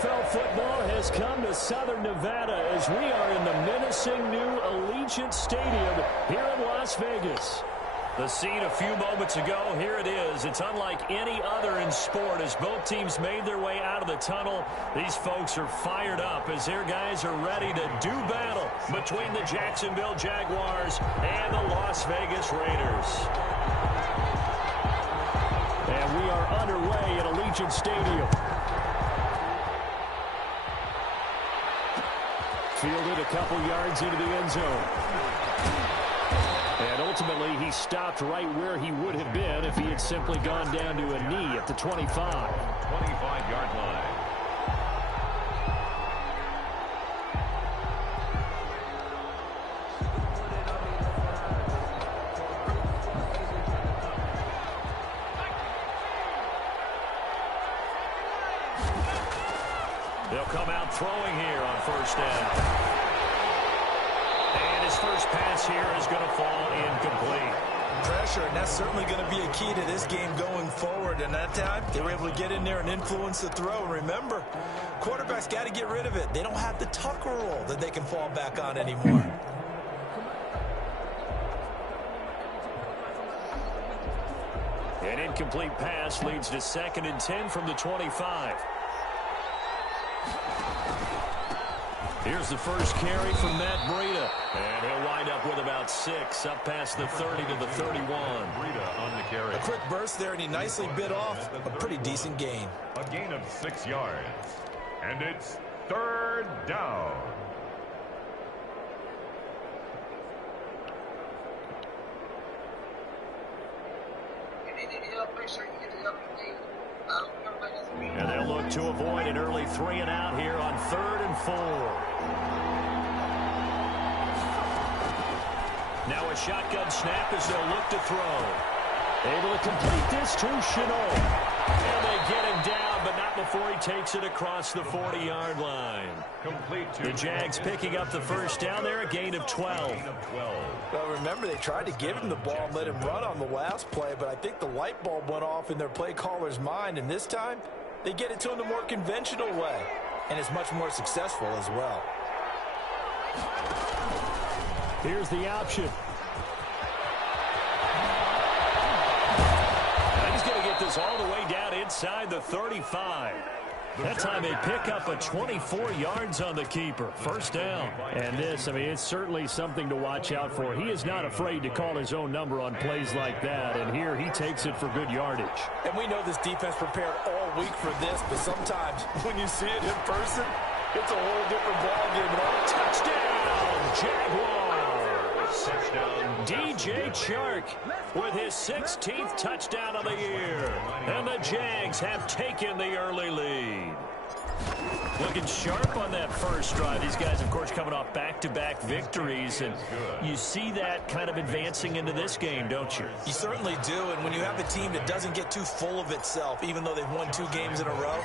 NFL football has come to Southern Nevada as we are in the menacing new Allegiant Stadium here in Las Vegas. The scene a few moments ago, here it is. It's unlike any other in sport as both teams made their way out of the tunnel. These folks are fired up as their guys are ready to do battle between the Jacksonville Jaguars and the Las Vegas Raiders. And we are underway at Allegiant Stadium. Fielded a couple yards into the end zone. And ultimately, he stopped right where he would have been if he had simply gone down to a knee at the 25. 25-yard line. They'll come out throwing here on first down. And his first pass here is going to fall incomplete. Pressure, and that's certainly going to be a key to this game going forward. And that time, they were able to get in there and influence the throw. Remember, quarterbacks got to get rid of it. They don't have the tucker roll that they can fall back on anymore. An incomplete pass leads to 2nd and 10 from the 25. Here's the first carry from Matt Breida. And he'll wind up with about 6, up past the 30 to the 31. Breida on the carry. A quick burst there, and he nicely bit off a pretty decent gain. A gain of 6 yards. And it's 3rd down. And they'll look to avoid an early 3 and out here on 3rd and 4. Now a shotgun snap as they'll look to throw. Able to complete this to Chenault. And they get him down, but not before he takes it across the 40-yard line. Complete to the Jags picking up the first down there, a gain of 12. Well, remember, they tried to give him the ball and let him run on the last play, but I think the light bulb went off in their play caller's mind, and this time they get it to him the more conventional way, and it's much more successful as well. Here's the option. And he's going to get this all the way down inside the 35. That time they pick up a 24 yards on the keeper. First down. And this, I mean, it's certainly something to watch out for. He is not afraid to call his own number on plays like that. And here he takes it for good yardage. And we know this defense prepared all week for this, but sometimes when you see it in person, it's a whole different ballgame. Touchdown, Jaguars. Touchdown. DJ Chark with his 16th touchdown of the year. And the Jags have taken the early lead. Looking sharp on that first drive. These guys, of course, coming off back-to-back victories. And you see that kind of advancing into this game, don't you? You certainly do. And when you have a team that doesn't get too full of itself, even though they've won 2 games in a row,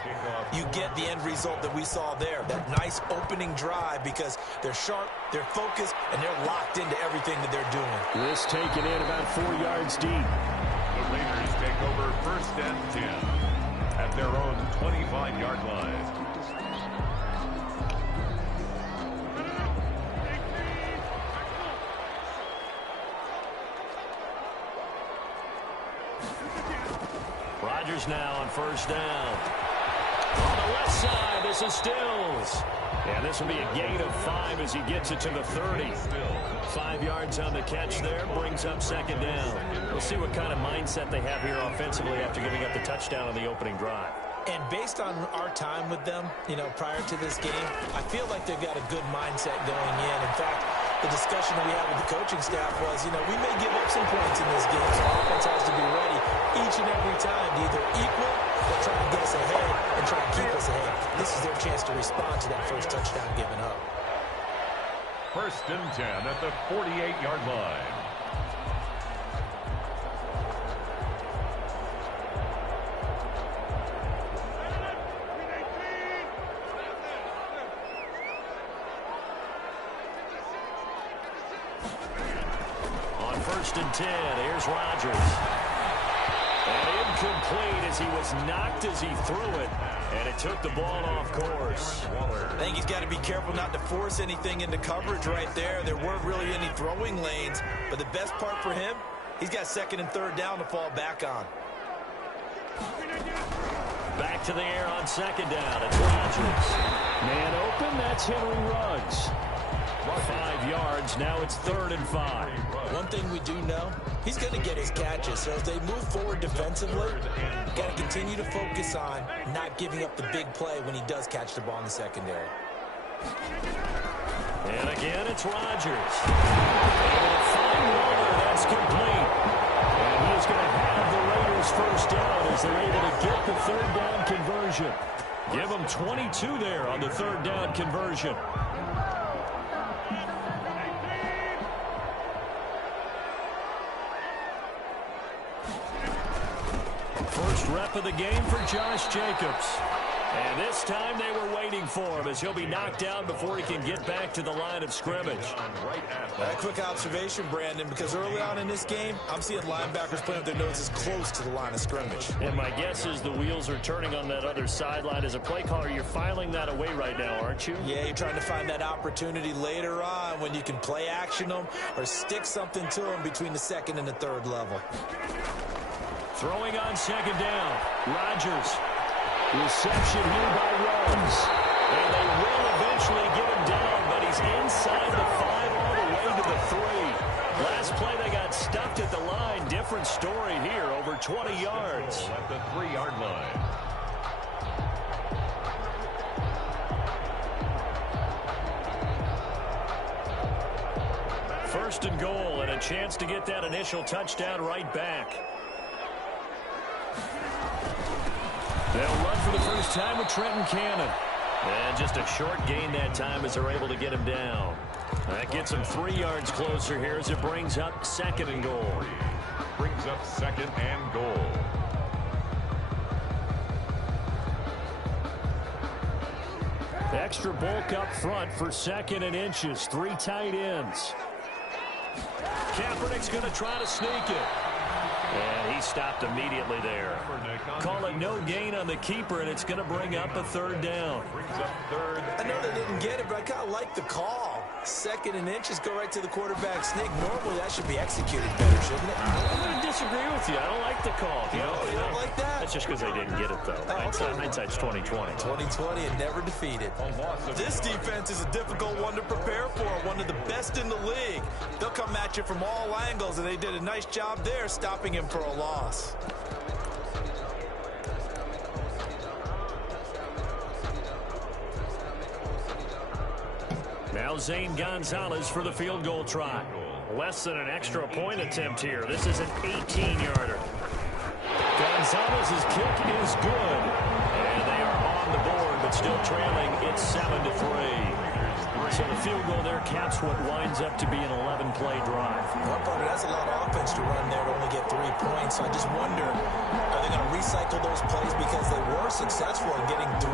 you get the end result that we saw there. That nice opening drive because they're sharp, they're focused, and they're locked into everything that they're doing. This taken in about 4 yards deep. The Raiders take over 1st and 10 at their own 25-yard line. Rodgers now on first down. On the left side, this is Stills. And this will be a gain of 5 as he gets it to the 30. 5 yards on the catch there, brings up 2nd down. We'll see what kind of mindset they have here offensively after giving up the touchdown on the opening drive. And based on our time with them, you know, prior to this game, I feel like they've got a good mindset going in. In fact, the discussion that we had with the coaching staff was, you know, we may give up some points in this game, so offense has to be ready each and every time to either equal or try to get us ahead and try to keep us ahead. This is their chance to respond to that first touchdown given up. 1st and 10 at the 48-yard line. On 1st and 10, here's Rodgers. And incomplete as he was knocked as he threw it. And it took the ball off course. I think he's got to be careful not to force anything into coverage right there. There weren't really any throwing lanes, but the best part for him, he's got second and third down to fall back on. Back to the air on second down. It's Rodgers. Man open, that's Henry Ruggs. 5 yards, now it's 3rd and 5. One thing we do know, he's going to get his catches. So as they move forward defensively, got to continue to focus on not giving up the big play when he does catch the ball in the secondary. And again, it's Rodgers. Able to find Waller, that's complete. And he is going to have the Raiders first down as they're able to get the 3rd down conversion. Give them 22 there on the 3rd down conversion. First rep of the game for Josh Jacobs. And this time they were waiting for him as he'll be knocked down before he can get back to the line of scrimmage. A quick observation, Brandon, because early on in this game, I'm seeing linebackers playing with their noses close to the line of scrimmage. And my guess is the wheels are turning on that other sideline. As a play caller, you're filing that away right now, aren't you? Yeah, you're trying to find that opportunity later on when you can play action them or stick something to them between the 2nd and the 3rd level. Throwing on second down, Rodgers. Reception here by Ruggs. And they will eventually get him down, but he's inside the 5 all the way to the 3. Last play they got stuffed at the line. Different story here, over 20 yards. At the 3-yard line. First and goal, and a chance to get that initial touchdown right back. They'll run for the first time with Trenton Cannon. And just a short gain that time as they're able to get him down. That gets him 3 yards closer here as it brings up 2nd and goal. Brings up 2nd and goal. Extra bulk up front for 2nd and inches. 3 tight ends. Kaepernick's going to try to sneak it. And he stopped immediately there. Call it no gain on the keeper, and it's going to bring up a 3rd down. I know they didn't get it, but I kind of like the call. 2nd and inches, go right to the quarterback sneak. Normally, that should be executed better, shouldn't it? I'm going to disagree with you. I don't like the call. You don't like that? That's just because they didn't get it, though. Hindsight's 2020. 2020 and never defeated. This defense is a difficult one to prepare for, one of the best in the league. They'll come at you from all angles, and they did a nice job there stopping him for a loss. Now Zane Gonzalez for the field goal try. Less than an extra point attempt here. This is an 18-yarder. Gonzalez's kick is good. And they are on the board, but still trailing. It's 7-3. So the field goal there caps what winds up to be an 11-play drive. Well, brother, that's a lot of offense to run there to only get 3 points. So I just wonder, are they going to recycle those plays because they were successful in getting 3?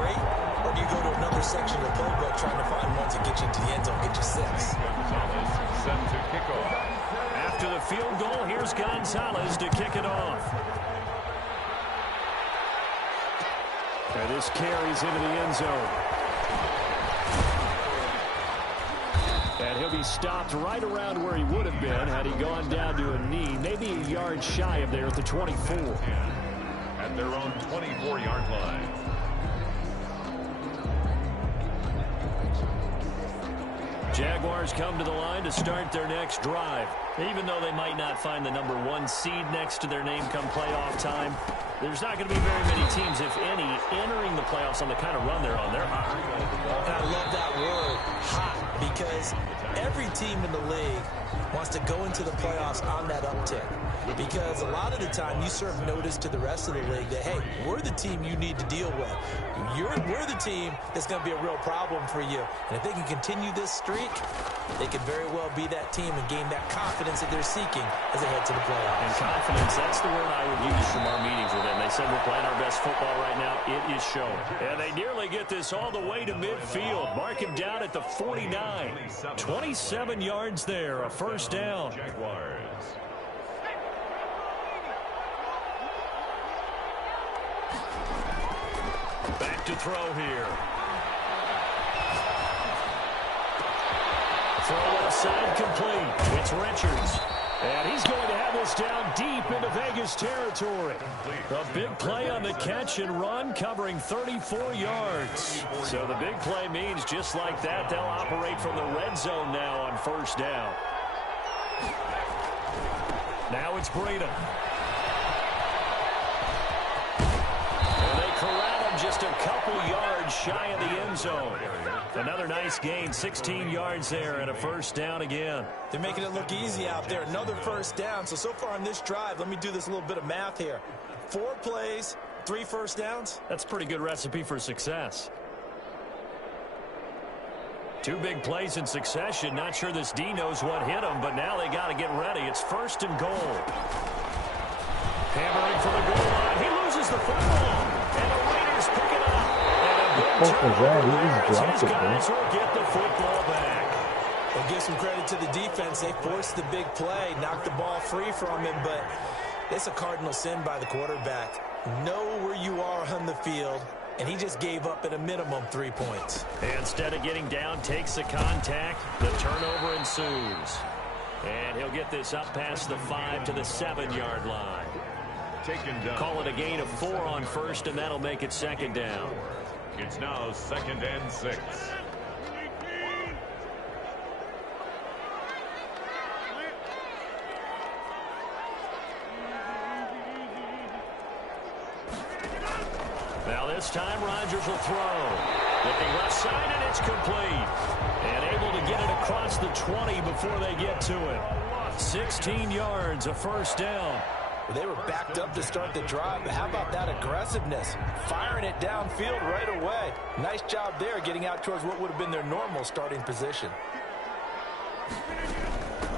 Or do you go to another section of the playbook trying to find ones that get you into the end zone, get you 6? Set to kick off. After the field goal, here's Gonzalez to kick it off. And this carries into the end zone. And he'll be stopped right around where he would have been had he gone down to a knee, maybe a yard shy of there at the 24. At their own 24-yard line. Jaguars come to the line to start their next drive. Even though they might not find the number 1 seed next to their name come playoff time, there's not going to be very many teams, if any, entering the playoffs on the kind of run they're on. They're hot. And I love that word, hot, because every team in the league wants to go into the playoffs on that uptick. Because a lot of the time you serve notice to the rest of the league that, hey, we're the team you need to deal with. We're the team that's going to be a real problem for you. And if they can continue this streak, they could very well be that team and gain that confidence that they're seeking as they head to the playoffs. And confidence, that's the word I would use from our meetings with them. They said we're playing our best football right now. It is showing. And they nearly get this all the way to midfield. Mark him down at the 49. 27 yards there, a first down. Jaguars. Back to throw here. Throw left side complete. It's Richards. And he's going to have this down deep into Vegas territory. A big play on the catch and run, covering 34 yards. So the big play means just like that, they'll operate from the red zone now on first down. Now it's Breida. And they corral him just a couple yards shy of the end zone. Another nice gain, 16 yards there and a first down again. They're making it look easy out there. Another first down. So far on this drive, let me do this little bit of math here. 4 plays, 3 first downs. That's a pretty good recipe for success. 2 big plays in succession. Not sure this D knows what hit him, but now they got to get ready. It's first and goal. Hammering for the goal line. He loses the football. And the Raiders pick it up. His guys will get the football back. We'll give some credit to the defense. They forced the big play, knocked the ball free from him, but it's a cardinal sin by the quarterback. Know where you are on the field, and he just gave up at a minimum 3 points. Instead of getting down, takes the contact. The turnover ensues. And he'll get this up past the 5 to the 7-yard line. Taken down. Call it a gain of 4 on first, and that'll make it second down. It's now 2nd and 6. Now this time Rodgers will throw. Looking left side, and it's complete. And able to get it across the 20 before they get to it. 16 yards, a first down. They were backed up to start the drive, but how about that aggressiveness? Firing it downfield right away. Nice job there, getting out towards what would have been their normal starting position.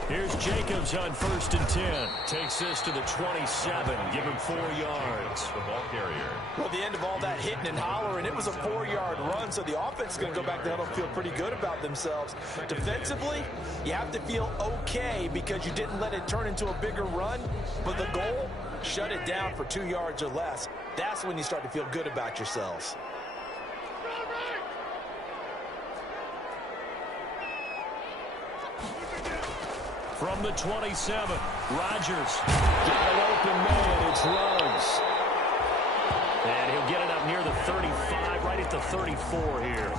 Here's Jacobs on 1st and 10. Takes this to the 27. Give him 4 yards. The ball carrier. Well, the end of all that hitting and hollering, it was a 4-yard run, so the offense is going to go back there and feel pretty good about themselves. Defensively, you have to feel okay because you didn't let it turn into a bigger run, but the goal, shut it down for 2 yards or less. That's when you start to feel good about yourselves. From the 27, Rodgers got an open man. It's Ruggs. And he'll get it up near the 35, right at the 34 here.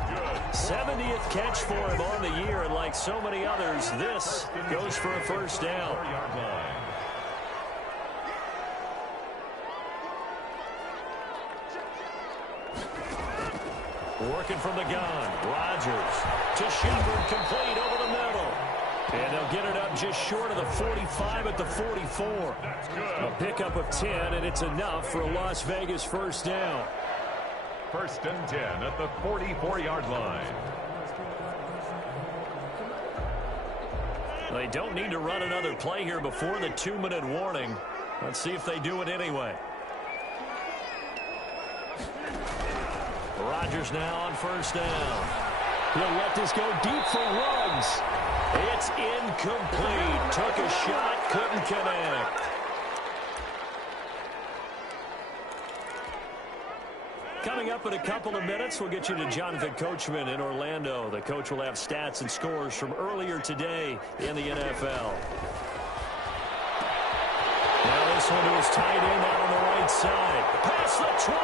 70th catch for him on the year, and like so many others, this goes for a first down. Working from the gun, Rodgers to Shepard, complete over the middle. And they'll get it up just short of the 45 at the 44. A pickup of 10, and it's enough for a Las Vegas first down. 1st and 10 at the 44-yard line. They don't need to run another play here before the 2-minute warning. Let's see if they do it anyway. Rodgers now on first down. He'll let this go deep for Ruggs. It's incomplete. Took a shot, couldn't connect. Coming up in a couple of minutes, we'll get you to Jonathan Coachman in Orlando. The coach will have stats and scores from earlier today in the NFL. Now this one to his tight end out on the right side. Past the 20.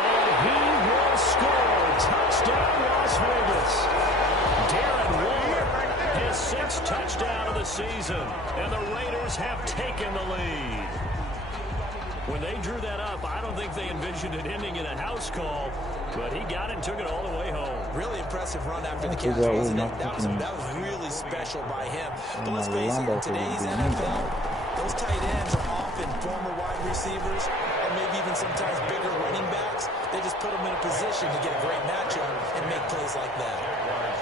And he will score. Touchdown, Las Vegas. Darren Waller, his 6th touchdown of the season. And the Raiders have taken the lead. When they drew that up, I don't think they envisioned it ending in a house call, but he got it and took it all the way home. Really impressive run after the catch, wasn't it? That was really special by him. But let's face it, in today's NFL, those tight ends are often former wide receivers or maybe even sometimes bigger running backs. They just put them in a position to get a great matchup and make plays like that.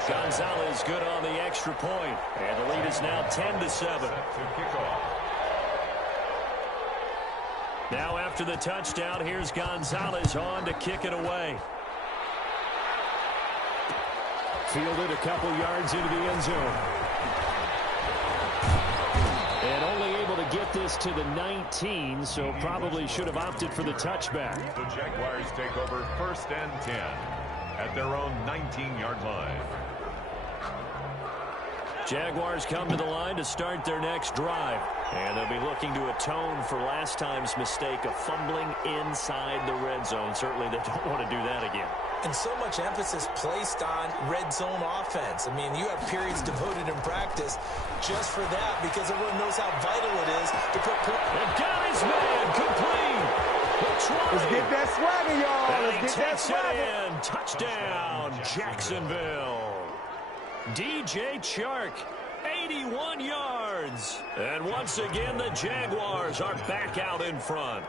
Gonzalez good on the extra point, and the lead is now 10-7. Now after the touchdown, here's Gonzalez on to kick it away. Fielded a couple yards into the end zone. And only able to get this this to the 19, so probably should have opted for the touchback. The Jaguars take over 1st and 10 at their own 19-yard line. Jaguars come to the line to start their next drive. And they'll be looking to atone for last time's mistake of fumbling inside the red zone. Certainly they don't want to do that again. And so much emphasis placed on red zone offense. I mean, you have periods devoted in practice just for that because everyone knows how vital it is to put points. And got his man complete. Let's get that swagger, y'all. Let's get that swagger. In. Touchdown, Jacksonville. DJ Chark, 81 yards. And once again, the Jaguars are back out in front.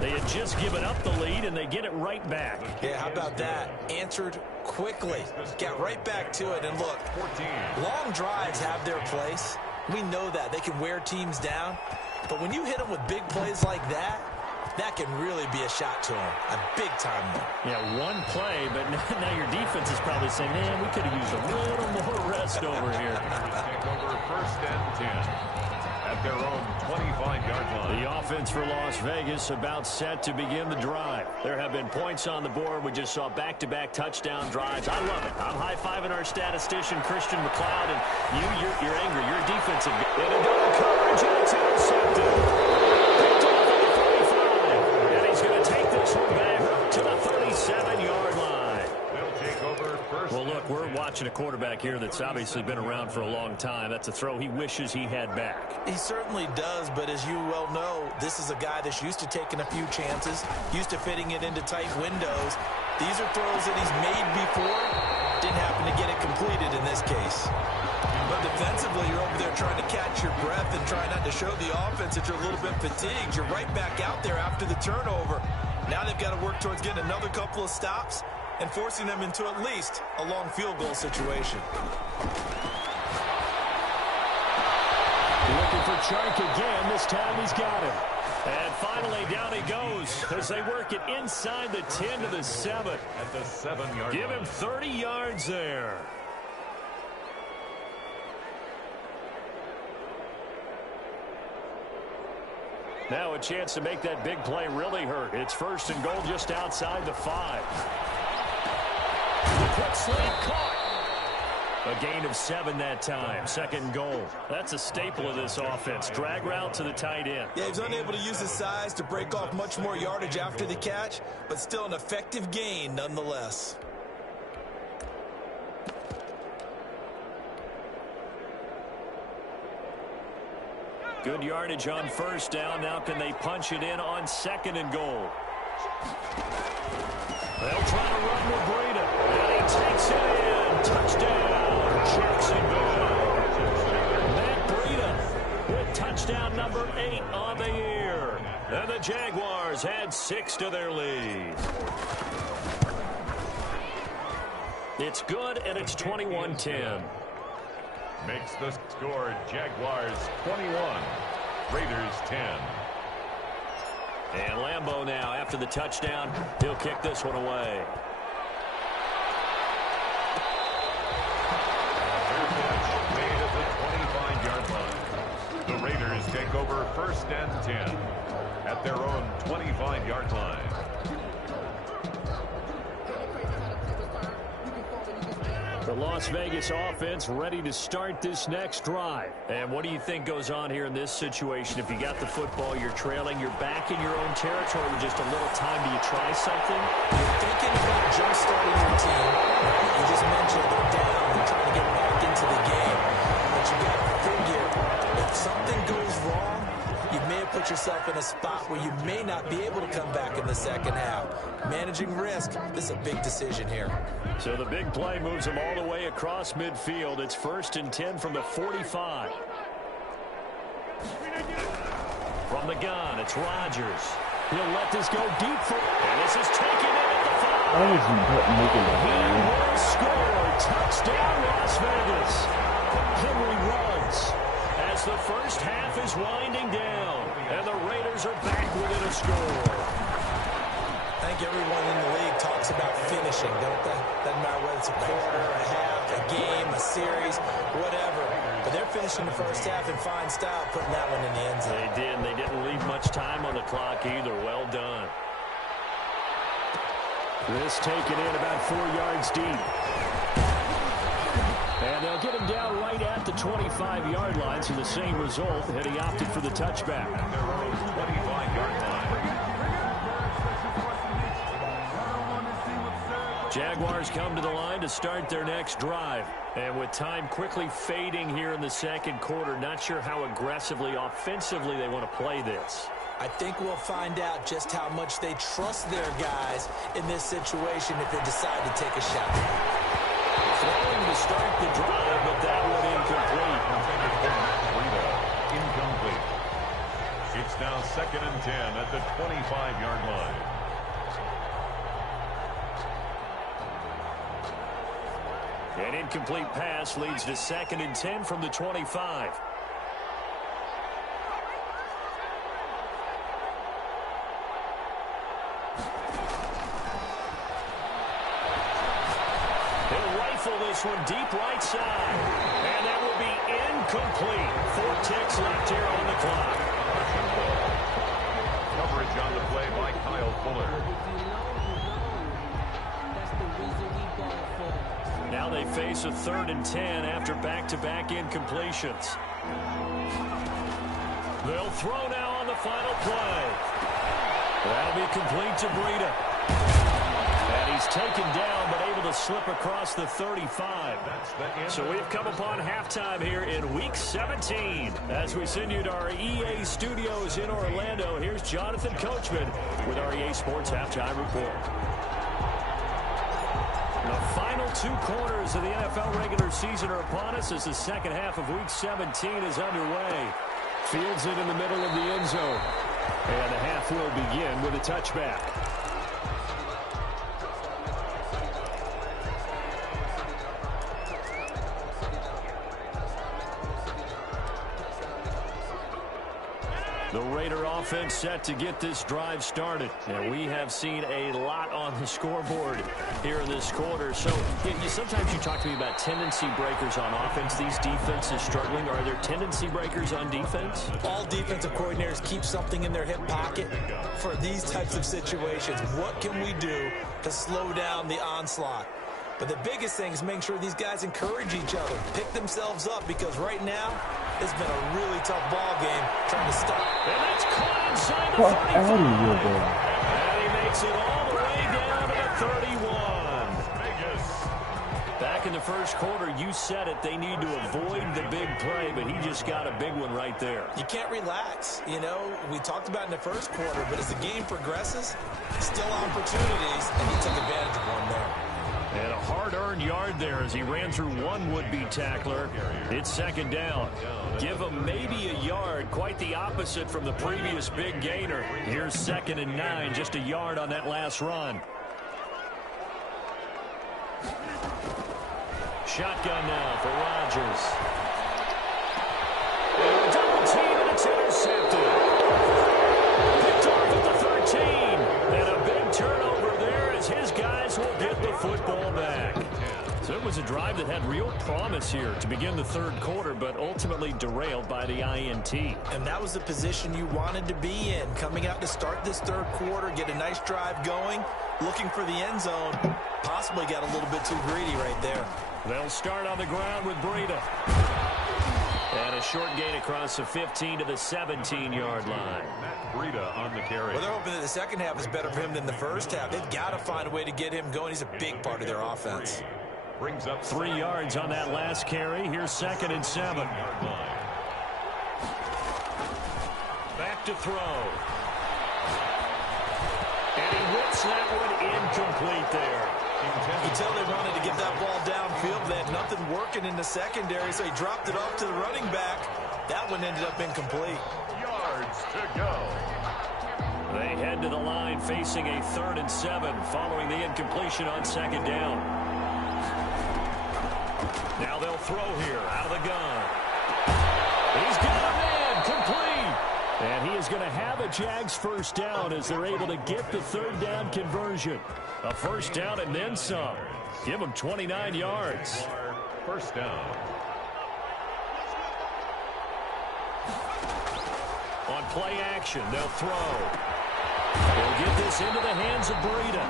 They had just given up the lead, and they get it right back. Yeah, how about that? Answered quickly. Got right back to it. And look, long drives have their place. We know that. They can wear teams down. But when you hit them with big plays like that, that can really be a shot to them. A big-time one. Yeah, one play, but now your defense is probably saying, man, we could have used a little more rest over here. Take over 1st and 10 at their own 25-yard line. The offense for Las Vegas about set to begin the drive. There have been points on the board. We just saw back-to-back touchdown drives. I love it. I'm high-fiving our statistician, Christian McLeod, and you're angry. You're a defensive guy. In a double coverage, and it's intercepted. Picked off at the 35. And he's going to take this one back to the 37-yard line. They'll take over 1st. Well, look, we're watching a quarterback here that's obviously been around for a long time. That's a throw he wishes he had back. He certainly does, but as you well know, this is a guy that's used to taking a few chances, used to fitting it into tight windows. These are throws that he's made before. Didn't happen to get it completed in this case. But defensively, you're over there trying to catch your breath and try not to show the offense that you're a little bit fatigued. You're right back out there after the turnover. Now they've got to work towards getting another couple of stops and forcing them into at least a long field goal situation. Looking for Chark again. This time he's got him. And finally, down he goes as they work it inside the 10 to the 7. At the 7-yard line. Give him 30 yards there. Now a chance to make that big play really hurt. It's 1st and goal just outside the 5. The quick slant caught. A gain of 7 that time. 2nd goal. That's a staple of this offense. Drag route to the tight end. Yeah, he's unable to use his size to break off much more yardage after the catch, but still an effective gain nonetheless. Good yardage on 1st down. Now can they punch it in on 2nd and goal? They'll try to run with Breida. And he takes it in. Touchdown, Jacksonville. Matt Breida with touchdown number 8 on the year. And the Jaguars add 6 to their lead. It's good, and it's 21-10. Makes the score Jaguars 21, Raiders 10. And Lambeau now, after the touchdown, he'll kick this one away. Made at the 25-yard line. The Raiders take over 1st and 10 at their own 25-yard line. The Las Vegas offense ready to start this next drive. And what do you think goes on here in this situation? If you got the football, you're trailing, you're back in your own territory with just a little time. Do you try something? You're thinking about jump-starting your team. Right? You just mentioned they're down. They're trying to get back into the game. But you got to figure, if something goes wrong, you may have put yourself in a spot where you may not be able to come back in the second half. Managing risk, this is a big decision here. So the big play moves them all the way across midfield. It's 1st and 10 from the 45. From the gun, it's Rodgers. He'll let this go deep for, and this is taken in at the 5. He will score. Touchdown, Las Vegas. Henry runs as the first half is winding down, and the Raiders are back within a score. I think everyone in the league talks about finishing, don't they? Doesn't matter whether it's a quarter, a half, a game, a series, whatever. But they're finishing the first half in fine style, putting that one in the end zone. They did, and they didn't leave much time on the clock either. Well done. This taken in about 4 yards deep. And they'll get him down right at the 25-yard line, so the same result, and he opted for the touchback. Their own 25-yard line. Jaguars come to the line to start their next drive. And with time quickly fading here in the second quarter, not sure how aggressively, offensively they want to play this. I think we'll find out just how much they trust their guys in this situation if they decide to take a shot. Throwing to start the drive, but that one incomplete. Incomplete. It's now 2nd and 10 at the 25-yard line. An incomplete pass leads to 2nd and 10 from the 25. He'll rifle this one deep right side. And that will be incomplete. 4 ticks left here on the clock. Coverage on the play by Kyle Fuller. Now they face a 3rd and 10 after back-to-back incompletions. They'll throw now on the final play. That'll be complete to Breida. And he's taken down but able to slip across the 35. So we've come upon halftime here in Week 17. As we send you to our EA studios in Orlando, here's Jonathan Coachman with our EA Sports Halftime Report. The final 2 quarters of the NFL regular season are upon us as the second half of Week 17 is underway. Fields it in the middle of the end zone. And the half will begin with a touchback. The Raider offense set to get this drive started. And we have seen a lot on the scoreboard here in this quarter. So sometimes you talk to me about tendency breakers on offense. These defenses struggling. Are there tendency breakers on defense? All defensive coordinators keep something in their hip pocket for these types of situations. What can we do to slow down the onslaught? But the biggest thing is making sure these guys encourage each other, pick themselves up, because right now it's been a really tough ball game trying to stop. And that's caught inside the 35. And he makes it all the way down to the 31. Vegas. Back in the first quarter, you said it, they need to avoid the big play, but he just got a big one right there. You can't relax. You know, we talked about in the first quarter, but as the game progresses, still opportunities, and he took advantage of one there. And a hard-earned yard there as he ran through one would-be tackler. It's 2nd down. Give him maybe a yard, quite the opposite from the previous big gainer. Here's 2nd and 9, just a yard on that last run. Shotgun now for Rodgers. Double team, and it's intercepted. Picked off at the 13. And a big turnover there as his guys will get the football back. So it was a drive that had real promise here to begin the third quarter, but ultimately derailed by the INT. And that was the position you wanted to be in, coming out to start this third quarter, get a nice drive going, looking for the end zone. Possibly got a little bit too greedy right there. They'll start on the ground with Breida. And a short gain across the 15 to the 17-yard line. Breida on the carry. Well, they're hoping that the second half is better for him than the first half. They've got to find a way to get him going. He's a big part of their offense. Brings up 3 yards on that last carry. Here's 2nd and 7. Back to throw. And he whips that one incomplete there. You can tell they wanted to get that ball downfield. They had nothing working in the secondary, so he dropped it off to the running back. That one ended up incomplete. Yards to go. They head to the line facing a 3rd and 7 following the incompletion on 2nd down. Now they'll throw here out of the gun. He's got a man complete. And he is is going to have a Jags first down as they're able to get the third down conversion. A first down and then some. Give them 29 yards. First down. On play action, they'll throw. They'll get this into the hands of Breida.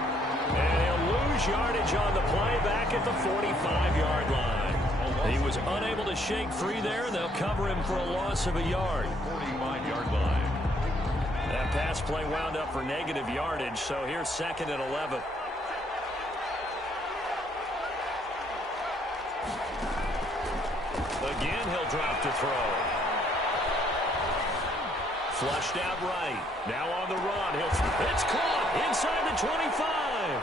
And he'll lose yardage on the play back at the 45-yard line. He was unable to shake free there, and they'll cover him for a loss of a yard. 45-yard line. That pass play wound up for negative yardage, so here's 2nd and 11. Again, he'll drop to throw. Flushed out right. Now on the run. It's caught inside the 25.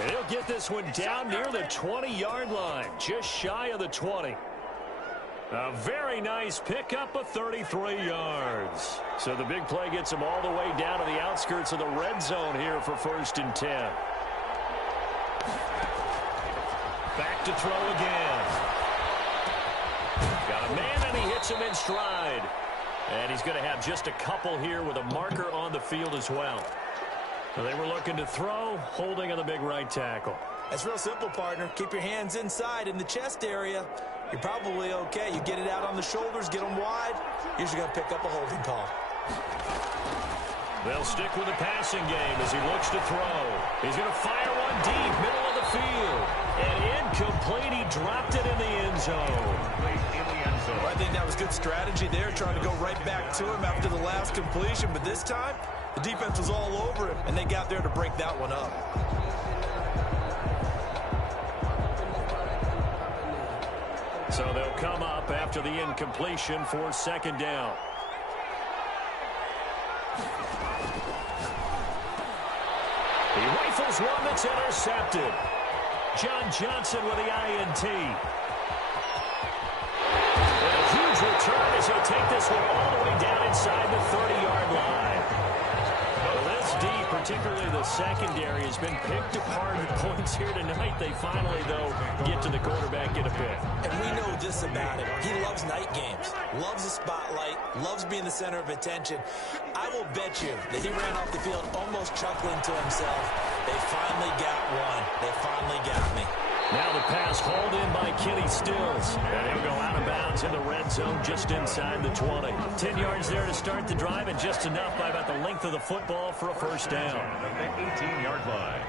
And he'll get this one down near the 20-yard line, just shy of the 20. A very nice pickup of 33 yards. So the big play gets him all the way down to the outskirts of the red zone here for 1st and 10. Back to throw again. Got a man, and he hits him in stride. And he's going to have just a couple here with a marker on the field as well. So they were looking to throw, holding on the big right tackle. That's real simple, partner. Keep your hands inside in the chest area. You're probably okay. You get it out on the shoulders, get them wide. Usually going to pick up a holding call. They'll stick with the passing game as he looks to throw. He's going to fire one deep, middle of the field. And incomplete. He dropped it in the end zone. Well, I think that was good strategy there, trying to go right back to him after the last completion. But this time, the defense was all over him, and they got there to break that one up. So they'll come up after the incompletion for 2nd down. He rifles one that's intercepted. John Johnson with the INT. And a huge return as he'll take this one all the way down inside the 30-yard line. Well, this D, particularly the secondary, has been picked apart at points here tonight. They finally, though, get to the quarterback in a bit. And we know this about him. He loves night games, loves the spotlight, loves being the center of attention. I will bet you that he ran off the field almost chuckling to himself. They finally got one. They finally got me. Now the pass hauled in by Kenny Stills. And he'll go out of bounds in the red zone just inside the 20. 10 yards there to start the drive, and just enough by about the length of the football for a first down. At the 18-yard line.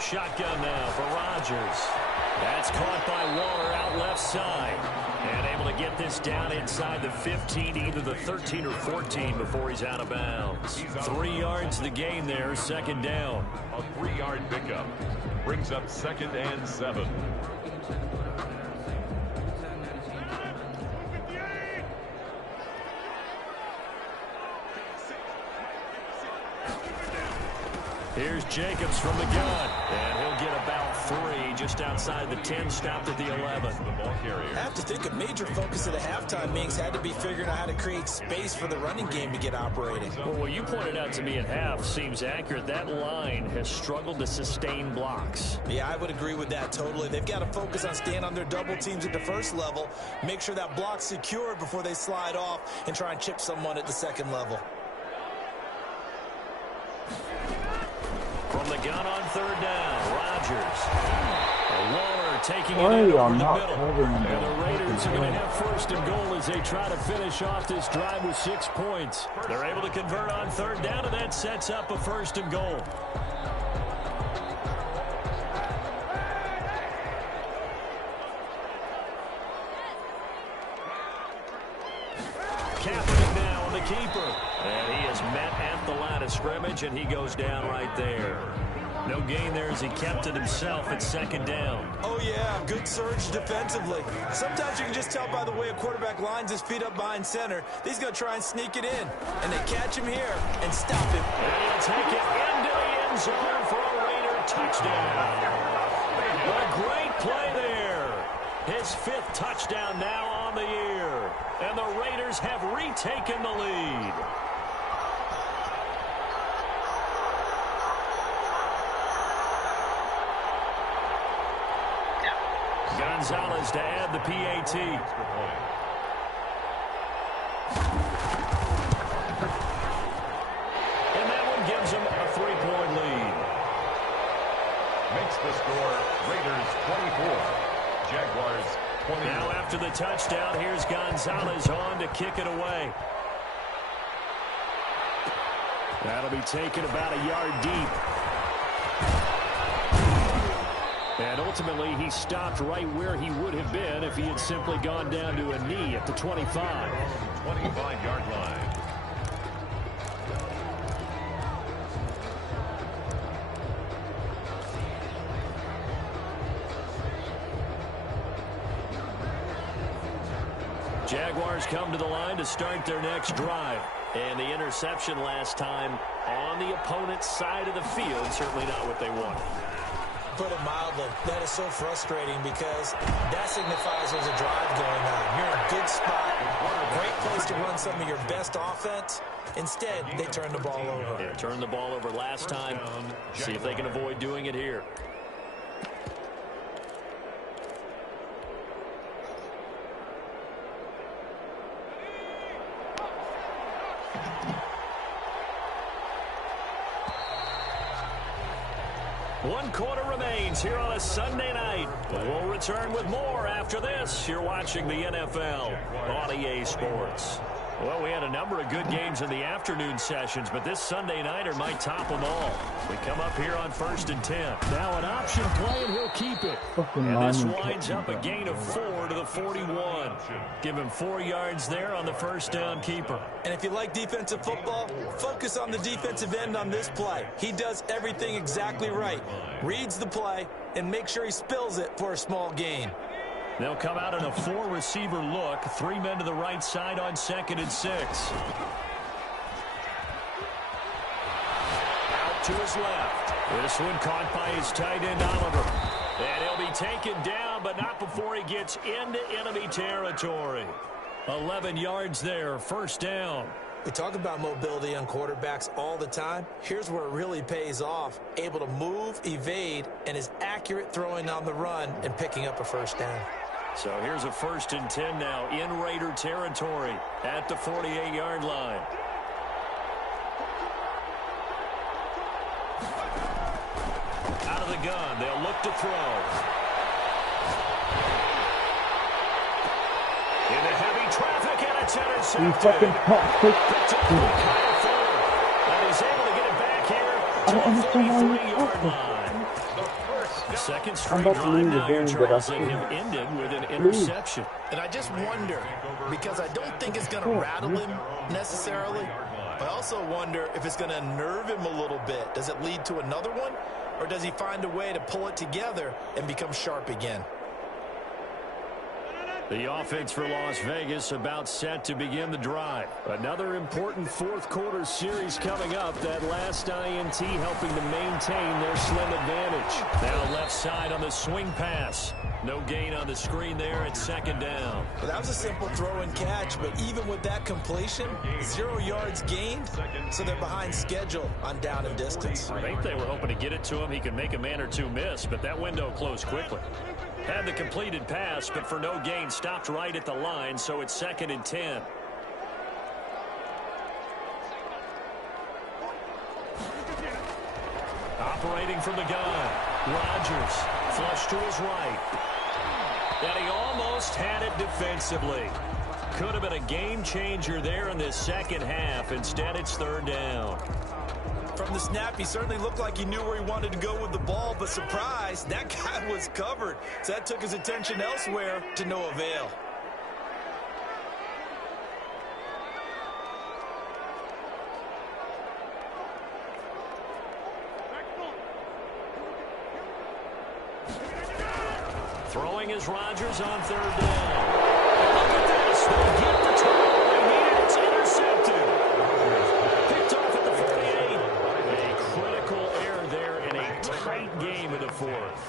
Shotgun now for Rodgers. That's caught by Waller out left side. And able to get this down inside the 15, either the 13 or 14 before he's out of bounds. 3 yards the gain there, 2nd down. A 3-yard pickup brings up 2nd and 7. Here's Jacobs from the gun. And he'll get about 3 just outside the 10, stopped at the 11. The ball carrier. I have to think a major focus of the halftime meetings had to be figuring out how to create space for the running game to get operating. Well, what you pointed out to me at half seems accurate. That line has struggled to sustain blocks. Yeah, I would agree with that totally. They've got to focus on staying on their double teams at the first level, make sure that block's secured before they slide off and try and chip someone at the 2nd level. From the gun on 3rd down, Rodgers. Waller taking it in over the middle. And the Raiders are going to have 1st and goal as they try to finish off this drive with 6 points. They're able to convert on 3rd down, and that sets up a 1st and goal. Kaepernick now on the keeper. And he is met at the line of scrimmage, and he goes down right there. No gain there as he kept it himself at 2nd down. Oh, yeah, good surge defensively. Sometimes you can just tell by the way a quarterback lines his feet up behind center. He's going to try and sneak it in. And they catch him here and stop him. And he'll take it into the end zone for a Raider touchdown. What a great play there. His 5th touchdown now on the year. And the Raiders have retaken the lead. Gonzalez to add the PAT. And that one gives them a 3-point lead. Makes the score Raiders 24, Jaguars 20. Now after the touchdown, here's Gonzalez on to kick it away. That'll be taken about a yard deep. And ultimately, he stopped right where he would have been if he had simply gone down to a knee at the 25. 25-yard line. Jaguars come to the line to start their next drive. And the interception last time on the opponent's side of the field, certainly not what they wanted. Put it mildly, that is so frustrating because that signifies there's a drive going on. You're in a good spot, great place to run some of your best offense. Instead, they turn the ball over. Yeah, turned the ball over last time. See if they can avoid doing it here. One quarter remains here on a Sunday night. We'll return with more after this. You're watching the NFL on EA Sports. Well, we had a number of good games in the afternoon sessions, but this Sunday nighter might top them all. We come up here on 1st and 10. Now an option play, and he'll keep it. And this winds up a gain of 4 to the 41. Give him 4 yards there on the first down keeper. And if you like defensive football, focus on the defensive end on this play. He does everything exactly right. Reads the play and make sure he spills it for a small gain. They'll come out in a 4-receiver look. 3 men to the right side on 2nd and 6. Out to his left. This one caught by his tight end, Oliver. And he'll be taken down, but not before he gets into enemy territory. 11 yards there, first down. We talk about mobility on quarterbacks all the time. Here's where it really pays off. Able to move, evade, and is accurate throwing on the run and picking up a first down. So here's a 1st and 10 now in Raider territory at the 48-yard line. Out of the gun, they'll look to throw. Into heavy traffic, and it's intercepted. You fucking toxic. And he's able to get it back here to the 43-yard line. Second straight drive now, Charles, that have ended with an interception. And I just wonder, because I don't think it's going to rattle him necessarily, I also wonder if it's going to nerve him a little bit. Does it lead to another one, or does he find a way to pull it together and become sharp again? The offense for Las Vegas about set to begin the drive. Another important fourth-quarter series coming up. That last INT helping to maintain their slim advantage. Now left side on the swing pass. No gain on the screen there at 2nd down. Well, that was a simple throw and catch, but even with that completion, 0 yards gained, so they're behind schedule on down and distance. I think they were hoping to get it to him. He could make a man or two miss, but that window closed quickly. Had the completed pass, but for no gain, stopped right at the line, so it's 2nd and 10. Operating from the gun, Rodgers, flush to his right. And he almost had it defensively. Could have been a game changer there in this second half. Instead, it's 3rd down. From the snap, he certainly looked like he knew where he wanted to go with the ball, but surprise, that guy was covered. So that took his attention elsewhere to no avail. Throwing is Rodgers on 3rd down. Look at this. They'll get the turnover here. It's intercepted. Picked off at the 48. A critical error there in a tight game in the 4th.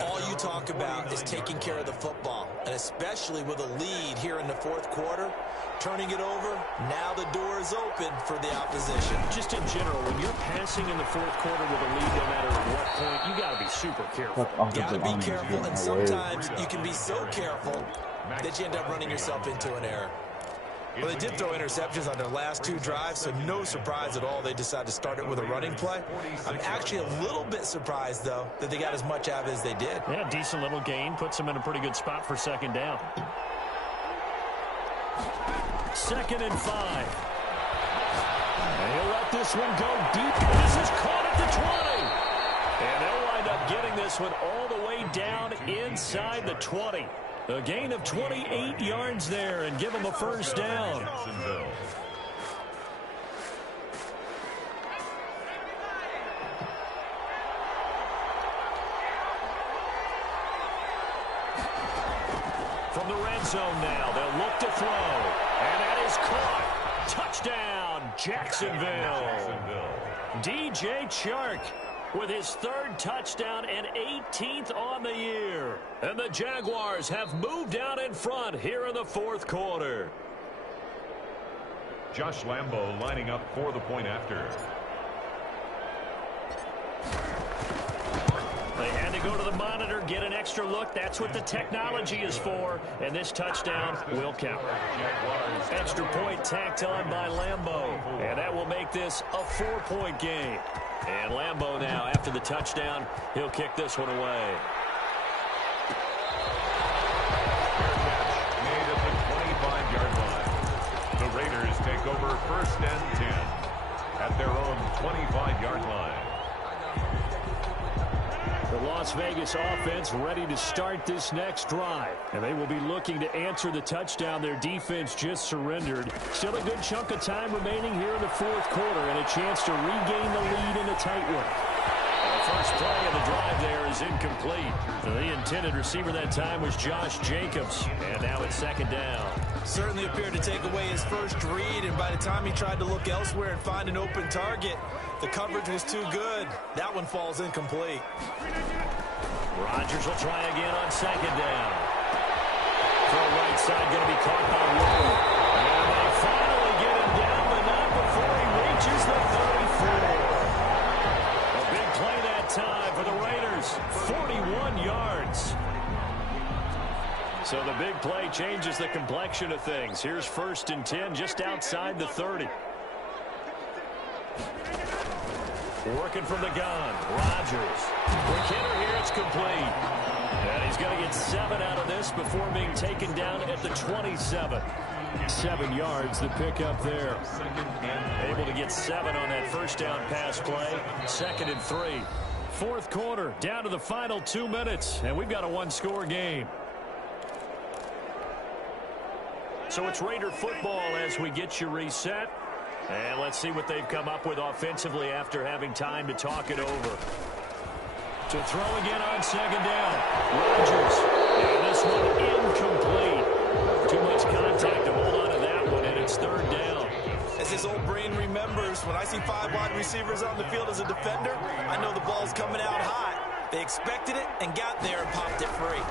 All you talk about is taking care of the football, and especially with a lead here in the fourth quarter, turning it over, now the door is open for the opposition. Just in general, when you're passing in the fourth quarter with a lead, no matter at what point, you got to be super careful. Got to be careful, and sometimes you can be so careful that you end up running yourself into an error. Well, they did throw interceptions on their last 2 drives, so no surprise at all they decided to start it with a running play. I'm actually a little bit surprised, though, that they got as much out of it as they did. Yeah, decent little gain. Puts them in a pretty good spot for second down. 2nd and 5. And he'll let this one go deep. This is caught at the 20. And they'll wind up getting this one all the way down inside the 20. A gain of 28 yards there and give them a first down. From the red zone now, they'll look to throw. And that is caught. Touchdown, Jacksonville. DJ Chark with his 3rd touchdown and 18th on the year. And the Jaguars have moved out in front here in the fourth quarter. Josh Lambo lining up for the point after. They had to go to the monitor, get an extra look. That's what the technology is for. And this touchdown will count. Extra point tacked on by Lambo. And that will make this a 4-point game. And Lambo now, after the touchdown, he'll kick this one away. Made at the 25-yard line. The Raiders take over 1st and 10 at their own 25-yard line. The Las Vegas offense ready to start this next drive. And they will be looking to answer the touchdown their defense just surrendered. Still a good chunk of time remaining here in the fourth quarter and a chance to regain the lead in a tight one. The first play of the drive there is incomplete. The intended receiver that time was Josh Jacobs. And now it's 2nd down. Certainly appeared to take away his first read, and by the time he tried to look elsewhere and find an open target, the coverage was too good. That one falls incomplete. Rodgers will try again on 2nd down. Throw right side going to be caught by Wood. And they finally get him down, but not before he reaches the 34. A big play that time for the Raiders. 41 yards. So the big play changes the complexion of things. Here's 1st and 10 just outside the 30. Working from the gun, Rodgers. McKinnon here, it's complete. And he's going to get 7 out of this before being taken down at the 27. 7 yards, the pickup there. Able to get 7 on that first down pass play. 2nd and 3. Fourth quarter, down to the final 2 minutes, and we've got a 1-score game. So it's Raider football as we get you reset. And let's see what they've come up with offensively after having time to talk it over. To throw again on 2nd down. Rodgers. And this one incomplete. Too much contact to hold on to that one, and it's 3rd down. As his old brain remembers, when I see 5 wide receivers on the field as a defender, I know the ball's coming out hot. They expected it and got there and popped it free.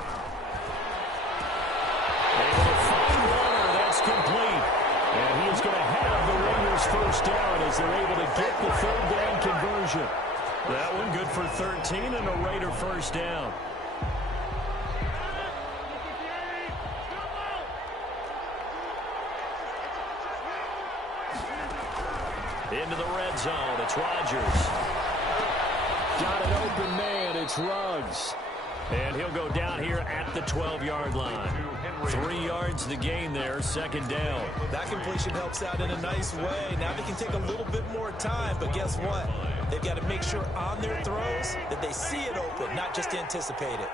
Able to find Warner. That's complete. And he is going to have the Raiders first down as they're able to get the 3rd down conversion. That one good for 13 and a Raider first down. Into the red zone. It's Rodgers. Got an open man. It's Ruggs. And he'll go down here at the 12-yard line. 3 yards the gain there, 2nd down. That completion helps out in a nice way. Now they can take a little bit more time, but guess what? They've got to make sure on their throws that they see it open, not just anticipate it.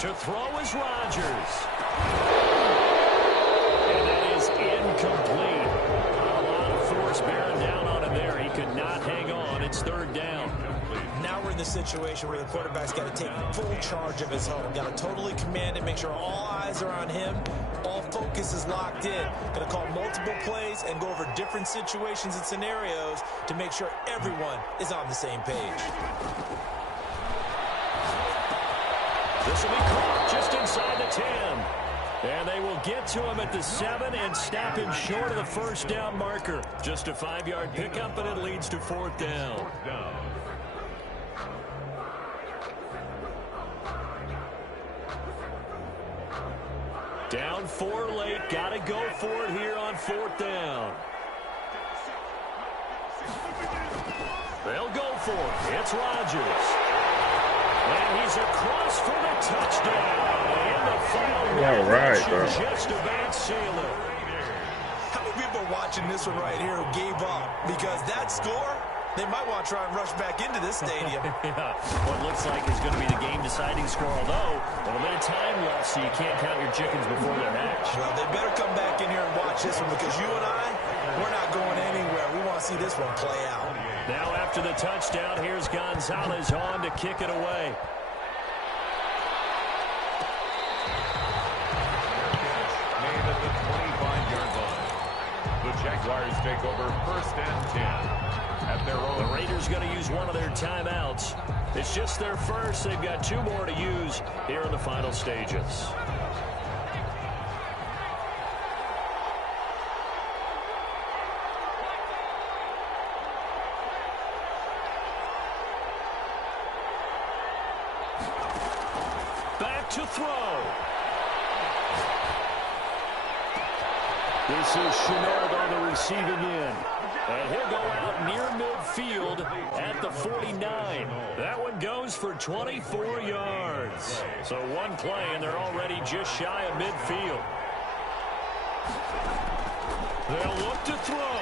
To throw is Rodgers. And that is incomplete. A lot of force bearing down on him there. He could not hang on. It's 3rd down. Now we're in the situation where the quarterback's got to take full charge of his home. Got to totally command it, make sure all eyes are on him, all focus is locked in. Going to call multiple plays and go over different situations and scenarios to make sure everyone is on the same page. This will be caught just inside the 10. And they will get to him at the 7 and stop him short of the first down marker. Just a 5-yard pickup, and it leads to 4th down. Fourth down. Down 4 late. Got to go for it here on 4th down. They'll go for it. It's Rodgers. And he's across for the touchdown. And the final just about seal it. How many people are watching this one right here who gave up? Because that score, they might want to try and rush back into this stadium. Yeah, what looks like is going to be the game-deciding score, although a little bit of time left, so you can't count your chickens before they're hatched. Well, they better come back in here and watch this one, because you and I, we're not going anywhere. We want to see this one play out. Now after the touchdown, here's Gonzalez on to kick it away. Made at the 25-yard line. The Jaguars take over 1st and 10 at their own. The Raiders going to use one of their timeouts. It's just their first. They've got 2 more to use here in the final stages. Back to throw. This is Chenault on the receiving end. And he'll go out near midfield at the 49. That one goes for 24 yards. So one play, and they're already just shy of midfield. They'll look to throw.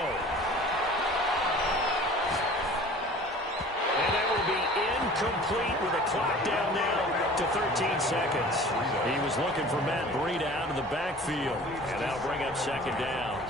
And that will be incomplete with a clock down now to 13 seconds. He was looking for Matt Breida out of the backfield. And that'll bring up 2nd down.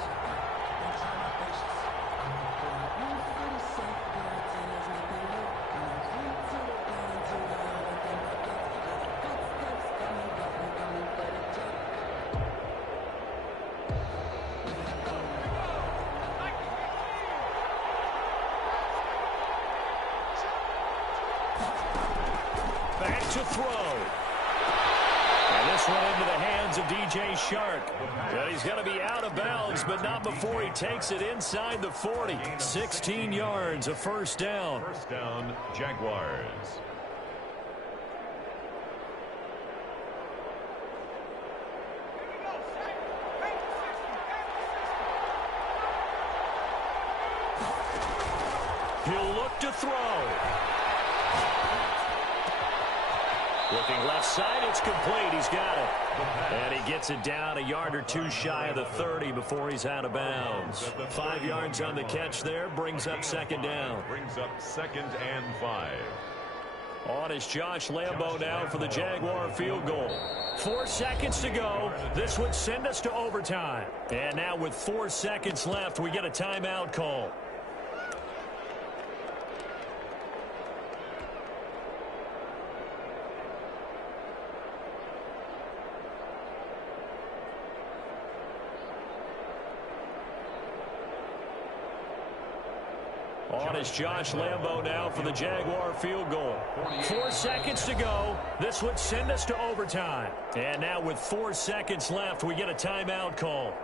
Back to throw. And this one into the hands of DJ Shark. And he's going to be out of bounds, but not before he takes it inside the 40. 16 yards, a 1st down. 1st down, Jaguars. He'll look to throw. Looking left side, it's complete. He's got it. And he gets it down a yard or 2 shy of the 30 before he's out of bounds. 5 yards on the catch there, brings up 2nd down. Brings up 2nd and 5. On is Josh Lambo now for the Jaguar field goal. 4 seconds to go. This would send us to overtime. And now with 4 seconds left, we get a timeout call. On is Josh Lambo now for the Jaguar field goal. 4 seconds to go. This would send us to overtime. And now with 4 seconds left, we get a timeout call.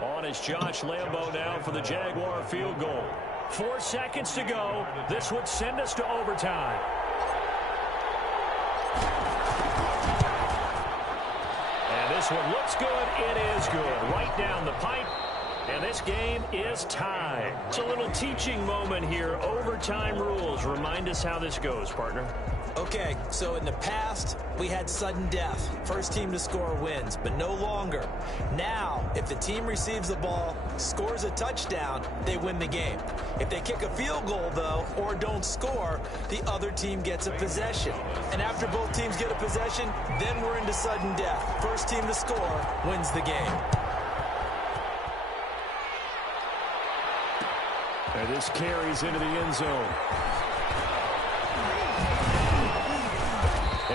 On is Josh Lambo now for the Jaguar field goal. 4 seconds to go. This would send us to overtime. And this one looks good. It is good. Right down the pipe. And this game is tied. It's a little teaching moment here. Overtime rules. Remind us how this goes, partner. Okay, so in the past, we had sudden death. First team to score wins, but no longer. Now, if the team receives the ball, scores a touchdown, they win the game. If they kick a field goal, though, or don't score, the other team gets a possession. And after both teams get a possession, then we're into sudden death. First team to score wins the game. And this carries into the end zone.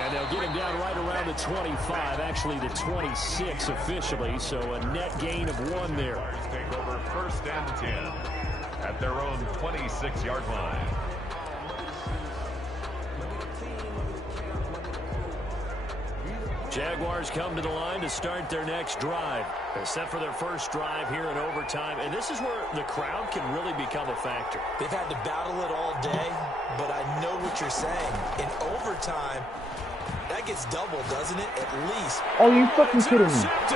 And they'll get him down right around the 25, actually the 26 officially, so a net gain of 1 there. Jaguars take over 1st and 10 at their own 26-yard line. Jaguars come to the line to start their next drive. They're set for their first drive here in overtime, and this is where the crowd can really become a factor. They've had to battle it all day, but I know what you're saying. In overtime, that gets doubled, doesn't it? At least. Are you fucking kidding me? Picked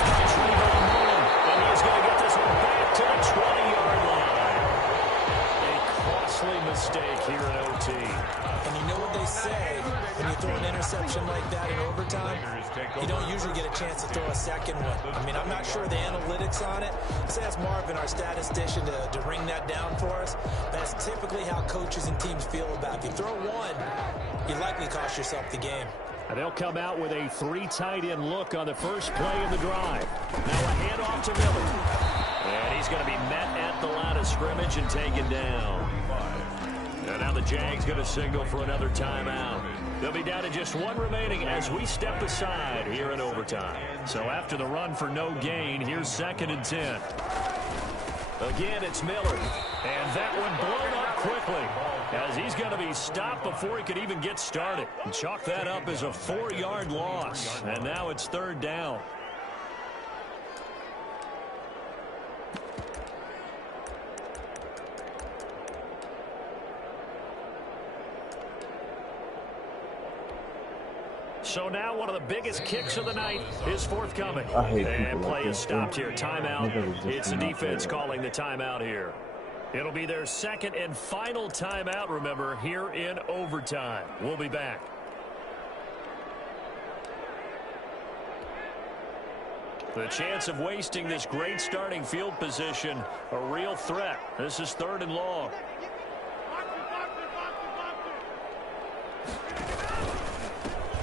by Trevor Mullen, and he's going to get this one back to the 20-yard line. A costly mistake here in OT. And you know what they say, when you throw an interception like that in overtime, you don't usually get a chance to throw a second one. I mean, I'm not sure of the analytics on it. Let's ask Marvin, our statistician, to ring that down for us. That's typically how coaches and teams feel about it. If you throw one, you likely cost yourself the game. And they'll come out with a 3 tight end look on the first play of the drive. Now a handoff to Miller. And he's going to be met at the line of scrimmage and taken down. And now the Jags going to signal for another timeout. They'll be down to just 1 remaining as we step aside here in overtime. So after the run for no gain, here's 2nd and 10. Again, it's Miller. And that one blown up quickly as he's going to be stopped before he could even get started. And chalk that up as a 4-yard loss. And now it's 3rd down. So now one of the biggest kicks of the night is forthcoming. And play is stopped here. Timeout. It's the defense calling the timeout here. It'll be their 2nd and final timeout, remember, here in overtime. We'll be back. The chance of wasting this great starting field position, a real threat. This is 3rd and long.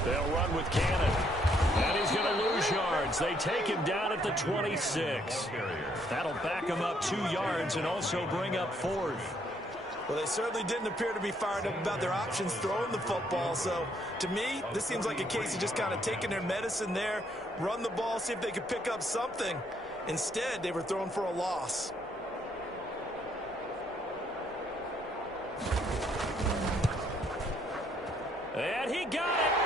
They'll run with Cannon. And he's going to lose yards. They take him down at the 26. That'll back him up 2 yards and also bring up 4th. Well, they certainly didn't appear to be fired up about their options throwing the football. So, to me, this seems like a case of just kind of taking their medicine there, run the ball, see if they could pick up something. Instead, they were throwing for a loss. And he got it.